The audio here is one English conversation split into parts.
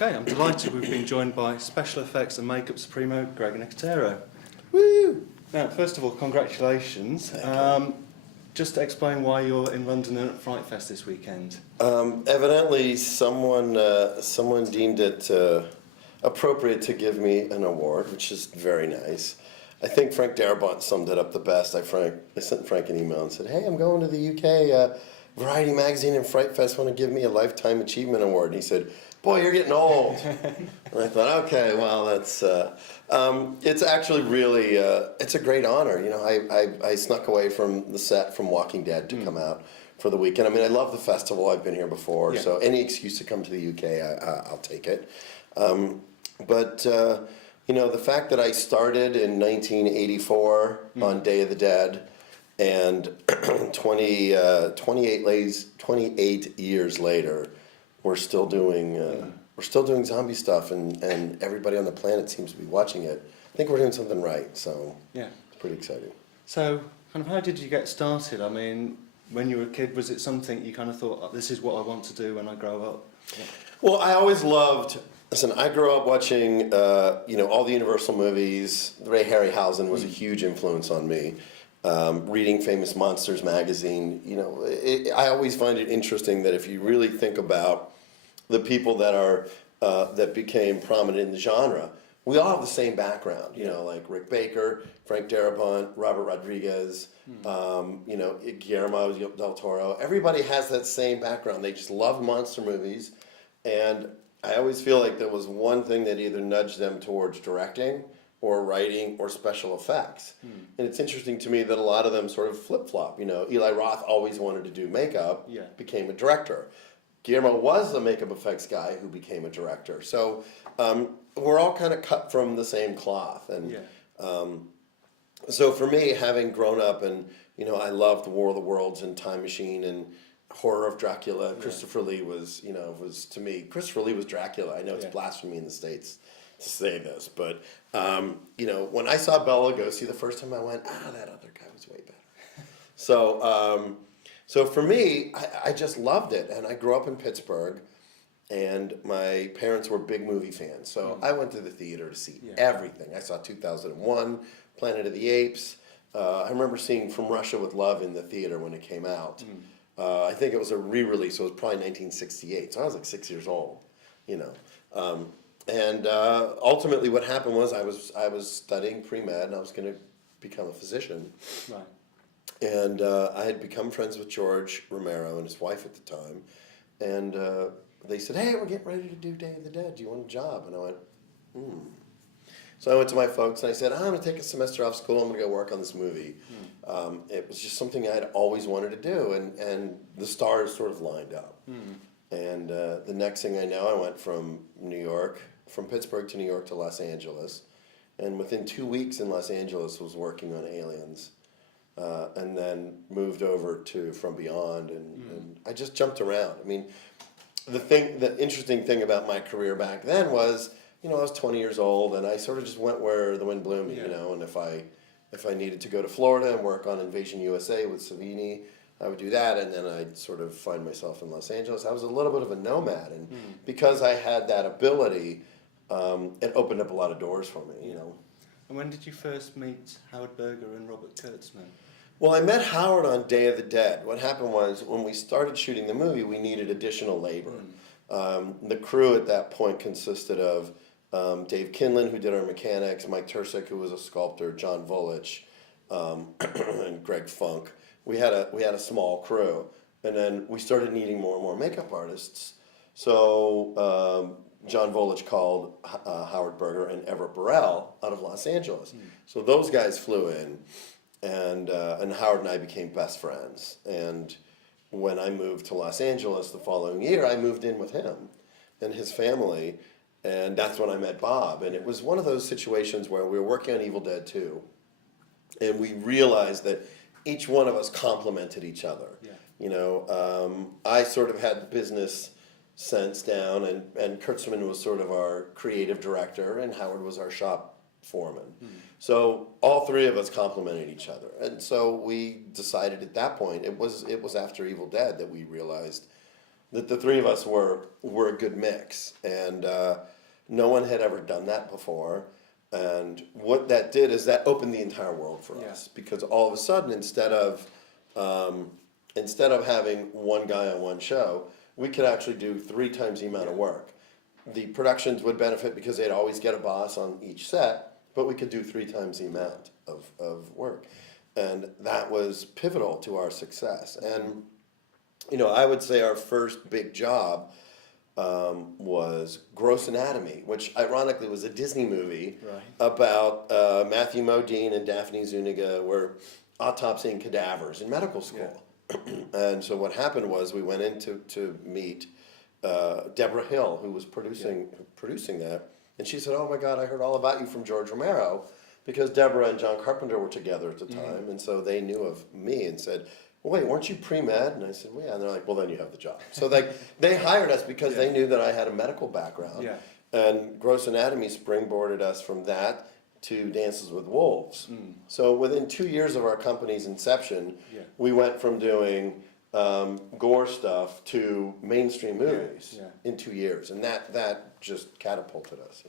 Okay, I'm delighted we've been joined by special effects and makeup supremo Greg Nicotero. Woo! Now, first of all, congratulations. Just to explain why you're in London and at FrightFest this weekend. Evidently, someone deemed it appropriate to give me an award, which is very nice. I think Frank Darabont summed it up the best. I sent Frank an email and said, "Hey, I'm going to the UK. Variety Magazine and FrightFest want to give me a Lifetime Achievement Award." And he said, "Boy, you're getting old." And I thought, okay, well, that's it's actually really it's a great honor. You know, I snuck away from the set from Walking Dead to come out for the weekend. I mean, I love the festival. I've been here before, so any excuse to come to the UK, I'll take it. But you know, the fact that I started in 1984 on Day of the Dead, and 28 years later, we're still doing zombie stuff, and everybody on the planet seems to be watching it. I think we're doing something right, so it's pretty exciting. So, kind of, how did you get started? I mean, when you were a kid, was it something you kind of thought, oh, this is what I want to do when I grow up? Yeah. Well, I always loved. Listen, I grew up watching, you know, all the Universal movies. Ray Harryhausen was a huge influence on me. Reading Famous Monsters magazine, you know, I always find it interesting that if you really think about the people that are that became prominent in the genre, we all have the same background. You know, like Rick Baker, Frank Darabont, Robert Rodriguez, you know, Guillermo del Toro. Everybody has that same background. They just love monster movies, and I always feel like there was one thing that either nudged them towards directing or writing or special effects. And it's interesting to me that a lot of them sort of flip-flop. You know, Eli Roth always wanted to do makeup, became a director. Guillermo was a makeup effects guy who became a director. So we're all kind of cut from the same cloth. And so for me, having grown up and, you know, I loved War of the Worlds and Time Machine and Horror of Dracula. Christopher Lee was, you know, was to me, Christopher Lee was Dracula. I know it's blasphemy in the States to say this, but you know, when I saw Bela Lugosi the first time, I went, that other guy was way better. So so for me, I just loved it, and I grew up in Pittsburgh, and my parents were big movie fans, so I went to the theater to see everything. I saw 2001, Planet of the Apes. I remember seeing From Russia with Love in the theater when it came out. I think it was a re-release, so it was probably 1968, so I was like 6 years old, you know. And ultimately what happened was I was studying pre-med, and I was going to become a physician. Right. And I had become friends with George Romero and his wife at the time. And they said, "Hey, we're getting ready to do Day of the Dead. Do you want a job?" And I went, So I went to my folks and I said, "I'm going to take a semester off school. I'm going to go work on this movie." It was just something I'd always wanted to do, and the stars sort of lined up. And the next thing I know, I went from Pittsburgh to New York to Los Angeles. And within 2 weeks in Los Angeles was working on Aliens. And then moved over to From Beyond, and I just jumped around. I mean, the interesting thing about my career back then was, you know, I was 20 years old, and I sort of just went where the wind blew me, you know. And if I needed to go to Florida and work on Invasion USA with Savini, I would do that, and then I'd sort of find myself in Los Angeles. I was a little bit of a nomad, and because I had that ability, it opened up a lot of doors for me, you know. And when did you first meet Howard Berger and Robert Kurtzman? Well, I met Howard on Day of the Dead. What happened was, when we started shooting the movie, we needed additional labor. The crew at that point consisted of Dave Kinlan, who did our mechanics, Mike Tersick, who was a sculptor, John Volich, and Greg Funk. We had a small crew, and then we started needing more and more makeup artists. So John Volich called Howard Berger and Everett Burrell out of Los Angeles. So those guys flew in. And Howard and I became best friends. And when I moved to Los Angeles the following year, I moved in with him and his family, and that's when I met Bob. And it was one of those situations where we were working on Evil Dead 2, and we realized that each one of us complemented each other. You know, I sort of had the business sense down, and Kurtzman was sort of our creative director, and Howard was our shop foreman. So all three of us complemented each other, and so we decided at that point, it was after Evil Dead that we realized, that the three of us were a good mix, and no one had ever done that before. And what that did is that opened the entire world for us, because all of a sudden, instead of having one guy on one show, we could actually do 3 times the amount of work. The productions would benefit because they'd always get a boss on each set, but we could do 3 times the amount of work. And that was pivotal to our success. And, I would say our first big job was Gross Anatomy, which ironically was a Disney movie about Matthew Modine and Daphne Zuniga were autopsying cadavers in medical school. And so what happened was we went in to meet Deborah Hill, who was producing that, and she said, "Oh my God, I heard all about you from George Romero," because Deborah and John Carpenter were together at the time, and so they knew of me and said, "Well, wait, weren't you pre-med?" And I said, "Well, yeah." And they're like, "Well, then you have the job." So they hired us because they knew that I had a medical background. Yeah. And Gross Anatomy springboarded us from that to Dances with Wolves. So within 2 years of our company's inception, we went from doing gore stuff to mainstream movies in 2 years, and that just catapulted us.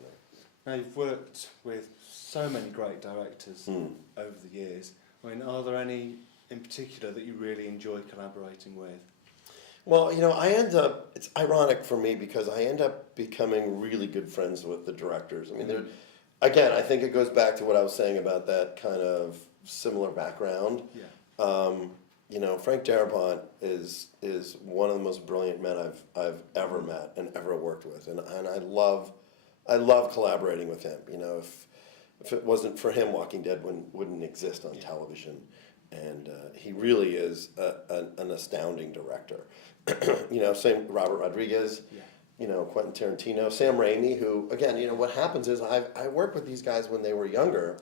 Now, you've worked with so many great directors over the years. I mean, are there any in particular that you really enjoy collaborating with? Well, it's ironic for me because I end up becoming really good friends with the directors. I mean, again, I think it goes back to what I was saying about that kind of similar background. Frank Darabont is one of the most brilliant men I've ever met and ever worked with, and I love collaborating with him. If it wasn't for him, Walking Dead wouldn't exist on television, and he really is an astounding director. Same Robert Rodriguez. Quentin Tarantino, Sam Raimi, who, again, what happens is I worked with these guys when they were younger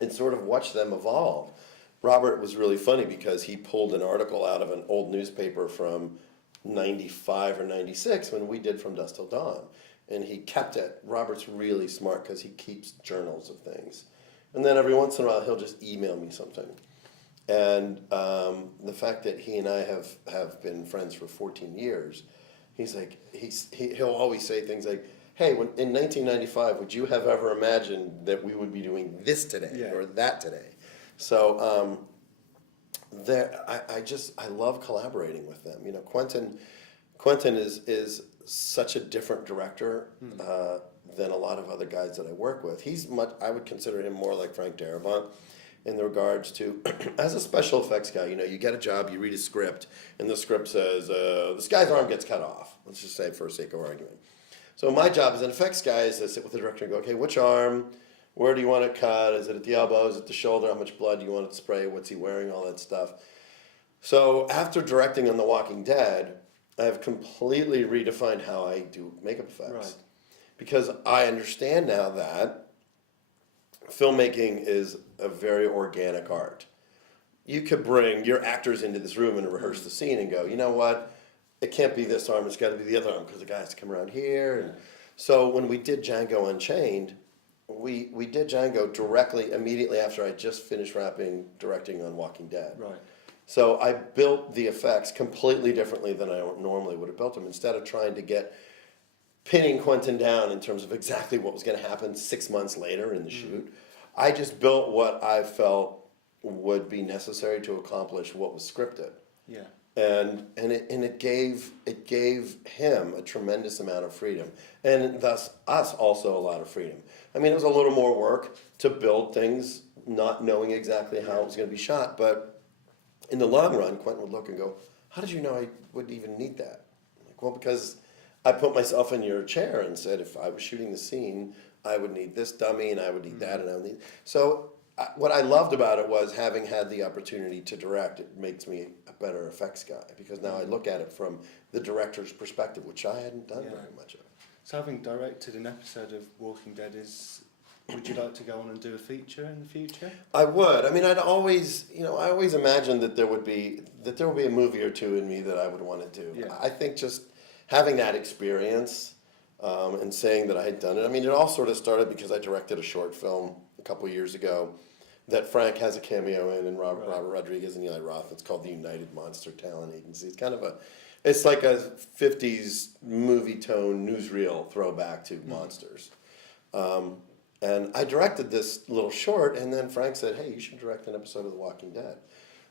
and sort of watched them evolve. Robert was really funny because he pulled an article out of an old newspaper from 95 or 96 when we did From Dusk Till Dawn, and he kept it. Robert's really smart because he keeps journals of things. And then every once in a while he'll just email me something. And the fact that he and I have been friends for 14 years, he's like, he'll always say things like, "Hey, in 1995, would you have ever imagined that we would be doing this today or that today?" So I love collaborating with them. Quentin is such a different director than a lot of other guys that I work with. I would consider him more like Frank Darabont in regards to, as a special effects guy, you get a job, you read a script, and the script says, this guy's arm gets cut off. Let's just say for sake of argument. So my job as an effects guy is to sit with the director and go, okay, which arm, where do you want it cut? Is it at the elbow? Is it the shoulder? How much blood do you want it to spray? What's he wearing? All that stuff. So after directing on The Walking Dead, I have completely redefined how I do makeup effects. Right. Because I understand now that filmmaking is a very organic art. You could bring your actors into this room and rehearse the scene and go, you know what? It can't be this arm, it's got to be the other arm because the guy has to come around here. And so when we did Django Unchained, we did Django directly, immediately after I just finished directing on Walking Dead. Right. So I built the effects completely differently than I normally would have built them. Instead of trying to pinning Quentin down in terms of exactly what was going to happen 6 months later in the shoot, I just built what I felt would be necessary to accomplish what was scripted. Yeah. And it gave him a tremendous amount of freedom, and thus us also a lot of freedom. I mean, it was a little more work to build things, not knowing exactly how it was going to be shot, but in the long run, Quentin would look and go, "How did you know I would even need that?" I'm like, well, because I put myself in your chair and said, if I was shooting the scene, I would need this dummy, and I would need that, and I would need. So what I loved about it was having had the opportunity to direct. It makes me a better effects guy because now I look at it from the director's perspective, which I hadn't done very much of. So having directed an episode of Walking Dead, would you like to go on and do a feature in the future? I would. I mean, I always imagined that there would be a movie or two in me that I would want to do. Yeah. I think just having that experience and saying that I had done it. I mean, it all sort of started because I directed a short film a couple of years ago that Frank has a cameo in, and Robert Rodriguez and Eli Roth. It's called the United Monster Talent Agency. It's kind of a It's like a 50s movie tone newsreel throwback to monsters. And I directed this little short, and then Frank said, hey, you should direct an episode of The Walking Dead.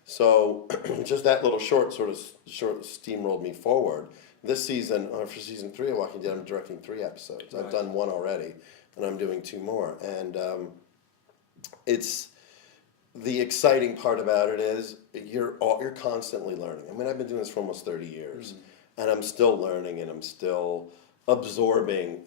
So just that little short steamrolled me forward. This season, for season 3 of Walking Dead, I'm directing 3 episodes. I've done 1 already, and I'm doing 2 more. And it's the exciting part about it is you're constantly learning. I mean, I've been doing this for almost 30 years, and I'm still learning, and I'm still absorbing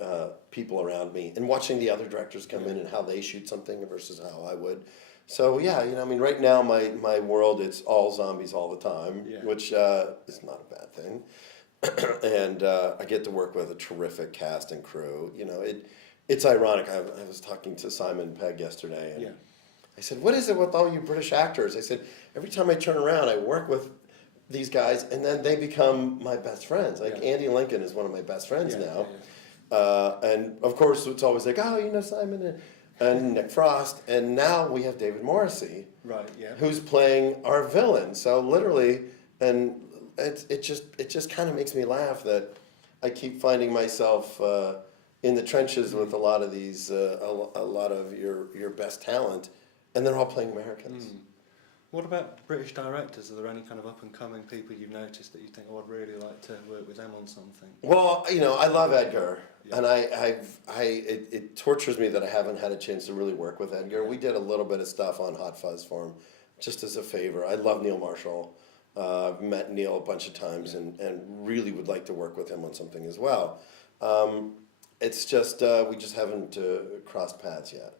people around me and watching the other directors come in and how they shoot something versus how I would. So yeah, I mean, right now my world, it's all zombies all the time, which is not a bad thing. And I get to work with a terrific cast and crew. It's ironic. I was talking to Simon Pegg yesterday, and I said, what is it with all you British actors? I said, every time I turn around, I work with these guys, and then they become my best friends. Like Andy Lincoln is one of my best friends now. And of course, it's always like, oh, Simon and Nick Frost. And now we have David Morrissey, who's playing our villain. So literally, and it just kind of makes me laugh that I keep finding myself in the trenches with a lot of these, a lot of your best talent, and they're all playing Americans. What about British directors? Are there any kind of up-and-coming people you've noticed that you think, I'd really like to work with them on something? Well, I love Edgar, and it tortures me that I haven't had a chance to really work with Edgar. We did a little bit of stuff on Hot Fuzz for him, just as a favor. I love Neil Marshall. I've met Neil a bunch of times and really would like to work with him on something as well. It's just, we just haven't crossed paths yet.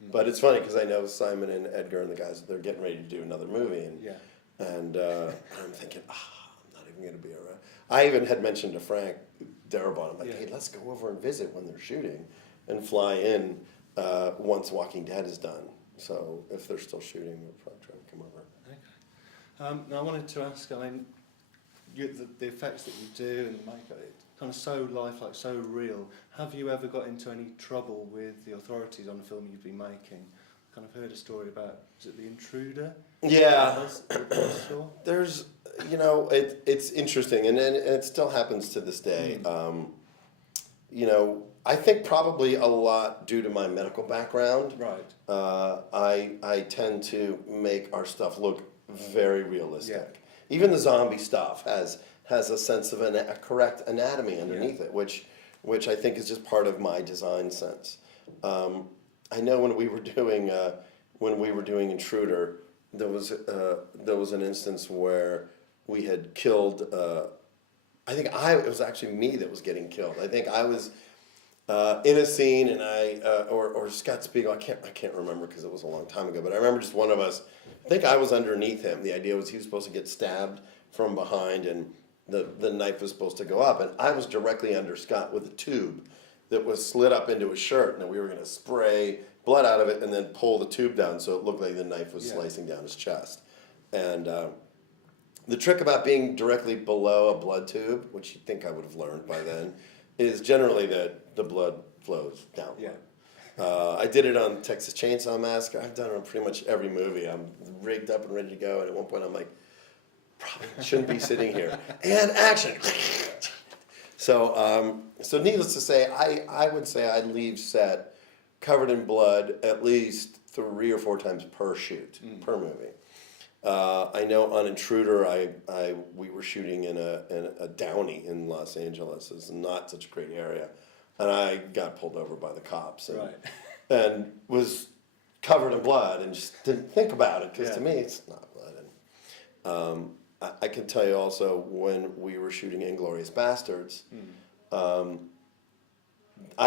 But it's funny because I know Simon and Edgar and the guys, they're getting ready to do another movie. And I'm thinking, I'm not even going to be around. I even had mentioned to Frank Darabont, I'm like, hey, let's go over and visit when they're shooting and fly in once Walking Dead is done. So if they're still shooting, we'll probably try to come over. Okay. Now I wanted to ask, the effects that you do and the makeup, it's kind of so lifelike, so real. Have you ever got into any trouble with the authorities on the film you've been making? Kind of heard a story about, is it The Intruder? Yeah. There's, it's interesting, and it still happens to this day. I think probably a lot due to my medical background. I tend to make our stuff look very realistic. Even the zombie stuff has a sense of a correct anatomy underneath it, which I think is just part of my design sense. I know when we were doing Intruder, there was an instance where we had killed. I think it was actually me that was getting killed. I think I was in a scene, and or Scott Spiegel. I can't remember because it was a long time ago. But I remember just one of us. I think I was underneath him. The idea was he was supposed to get stabbed from behind, and the knife was supposed to go up, and I was directly under Scott with a tube that was slid up into his shirt, and we were going to spray blood out of it and then pull the tube down so it looked like the knife was slicing down his chest. And the trick about being directly below a blood tube, which you'd think I would have learned by then, is generally that the blood flows downward. I did it on Texas Chainsaw Massacre. I've done it on pretty much every movie. I'm rigged up and ready to go, and at one point I'm like, probably shouldn't be sitting here. And action. So needless to say, I would say I'd leave set covered in blood at least 3 or 4 times per shoot, per movie. I know on Intruder, we were shooting in a Downey in Los Angeles. It's not such a great area. And I got pulled over by the cops and was covered in blood and just didn't think about it because to me it's not blood. And I can tell you also when we were shooting Inglourious Bastards, I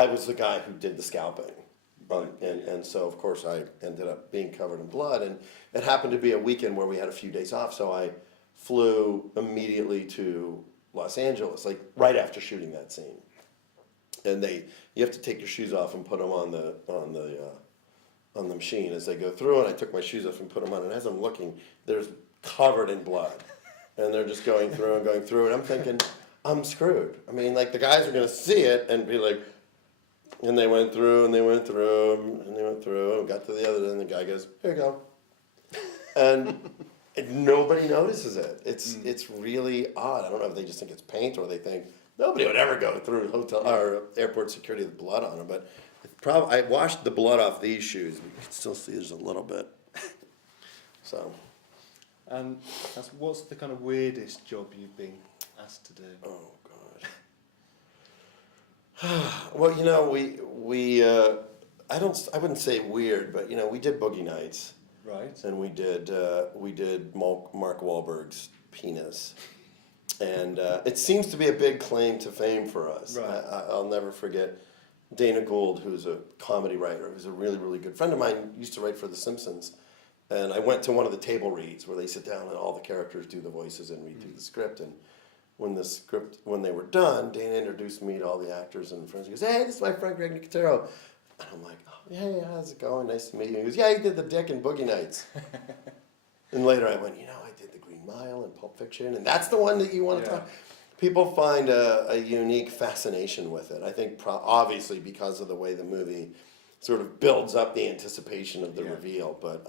was the guy who did the scalping. And so, of course, I ended up being covered in blood. And it happened to be a weekend where we had a few days off, so I flew immediately to Los Angeles, like right after shooting that scene. And you have to take your shoes off and put them on the machine as they go through. And I took my shoes off and put them on. And as I'm looking, there's covered in blood. And they're just going through. And I'm thinking, I'm screwed. I mean, like, the guys are going to see it and be like, and they went through, and they went through, and they went through, and got to the other end, and the guy goes, here you go. And and nobody notices it. It's really odd. I don't know if they just think it's paint or they think nobody would ever go through hotel or airport security with blood on them. But probably I washed the blood off these shoes. But you can still see there's a little bit. So. And what's the kind of weirdest job you've been asked to do? Oh God. Well, you know, I wouldn't say weird, but you know, we did Boogie Nights. Right. And we did Mark Wahlberg's penis, and it seems to be a big claim to fame for us. Right. I'll never forget Dana Gould, who's a comedy writer, who's a really, really good friend of mine, used to write for The Simpsons, and I went to one of the table reads where they sit down and all the characters do the voices and read through the script. And when they were done, Dana introduced me to all the actors and friends. He goes, "Hey, this is my friend Greg Nicotero." And I'm like, "Oh, yeah, how's it going? Nice to meet you." He goes, "Yeah, he did the Dick in Boogie Nights." And later I went, I did the Green Mile and Pulp Fiction, and that's the one that you want to talk. People find a unique fascination with it. I think obviously because of the way the movie sort of builds up the anticipation of the reveal. But,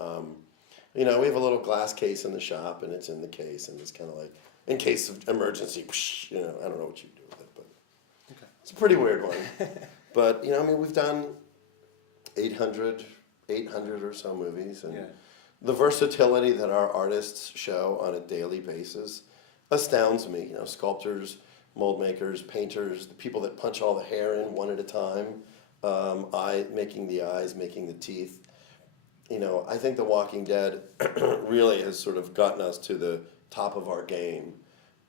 we have a little glass case in the shop, and it's in the case, and it's kind of like, in case of emergency, I don't know what you do with it, but it's a pretty weird one. But, we've done 800 or so movies, and the versatility that our artists show on a daily basis astounds me. Sculptors, mold makers, painters, the people that punch all the hair in one at a time, making the eyes, making the teeth. I think The Walking Dead really has sort of gotten us to the top of our game.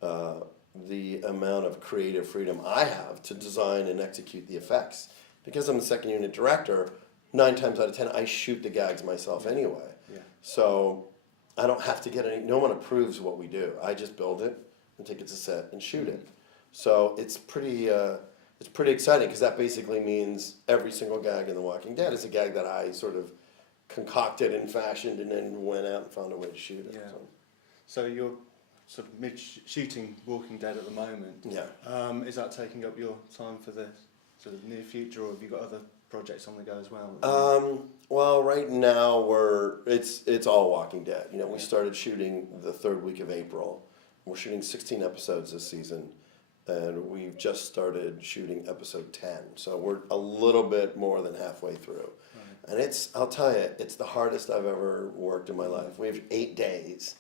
The amount of creative freedom I have to design and execute the effects. Because I'm the second unit director, 9 times out of 10, I shoot the gags myself anyway. Yeah. So I don't have to get no one approves what we do. I just build it and take it to set and shoot it. So it's pretty exciting because that basically means every single gag in The Walking Dead is a gag that I sort of concocted and fashioned and then went out and found a way to shoot it. Yeah. So you're sort of mid-shooting Walking Dead at the moment. Yeah. Is that taking up your time for the sort of near future, or have you got other projects on the go as well? Well, right now it's all Walking Dead. We started shooting the 3rd week of April. We're shooting 16 episodes this season, and we've just started shooting episode 10. So we're a little bit more than halfway through. Right. And I'll tell you, it's the hardest I've ever worked in my life. We have 8 days.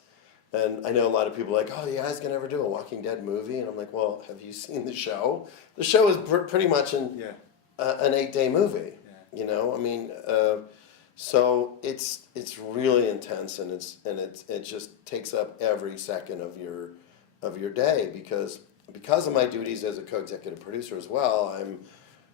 And I know a lot of people are like, "Oh, you guys can ever do a Walking Dead movie?" And I'm like, "Well, have you seen the show? The show is pretty much an 8-day movie." Yeah. So it's really intense, and it just takes up every second of your day because of my duties as a co-executive producer as well. I'm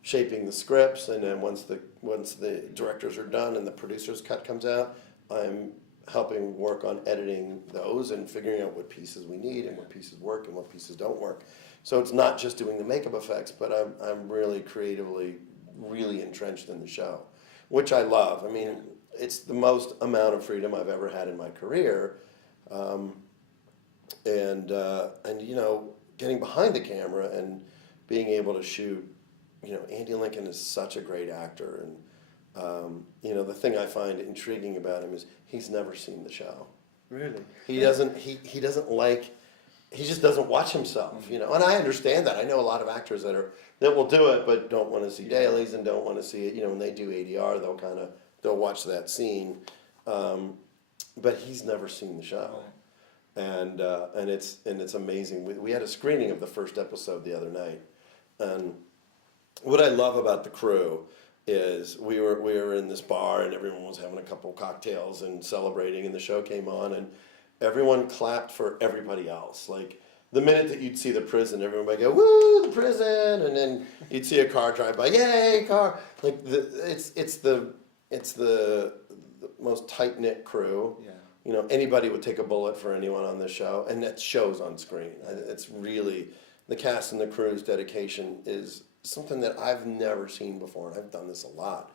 shaping the scripts, and then once the directors are done and the producer's cut comes out, I'm helping work on editing those and figuring out what pieces we need and what pieces work and what pieces don't work. So it's not just doing the makeup effects, but I'm really creatively really entrenched in the show, which I love. It's the most amount of freedom I've ever had in my career, and getting behind the camera and being able to shoot. Andy Lincoln is such a great actor, and the thing I find intriguing about him is he's never seen the show. Really? He doesn't. He doesn't like. He just doesn't watch himself. And I understand that. I know a lot of actors that will do it, but don't want to see dailies and don't want to see it. When they do ADR, they'll watch that scene, but he's never seen the show, and it's amazing. We had a screening of the first episode the other night, and what I love about the crew is we were in this bar and everyone was having a couple cocktails and celebrating, and the show came on and everyone clapped for everybody else. Like the minute that you'd see the prison, everyone would go, "Woo, the prison!" And then you'd see a car drive by, "Yay, car!" Like it's the most tight knit crew. Yeah. Anybody would take a bullet for anyone on this show, and that shows on screen. It's really the cast and the crew's dedication is something that I've never seen before, and I've done this a lot.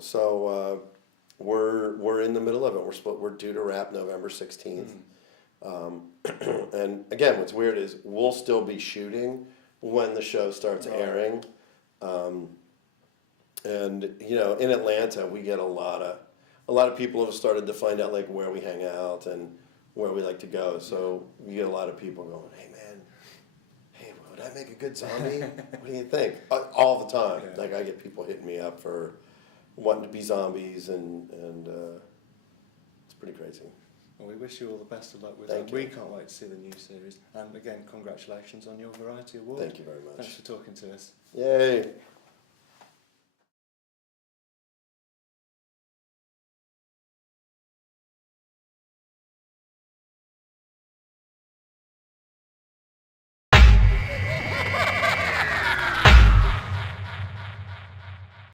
So we're in the middle of it. We're due to wrap November 16th. And again, what's weird is we'll still be shooting when the show starts airing. And in Atlanta, we get a lot of people have started to find out like where we hang out and where we like to go. So you get a lot of people going, "Hey man, hey, would I make a good zombie? What do you think?" All the time. Yeah. Like I get people hitting me up for wanting to be zombies, and it's pretty crazy. Well, we wish you all the best of luck with Thank that. you. We can't wait to see the new series. And again, congratulations on your Variety Award. Thank you very much. Thanks for talking to us. Yay!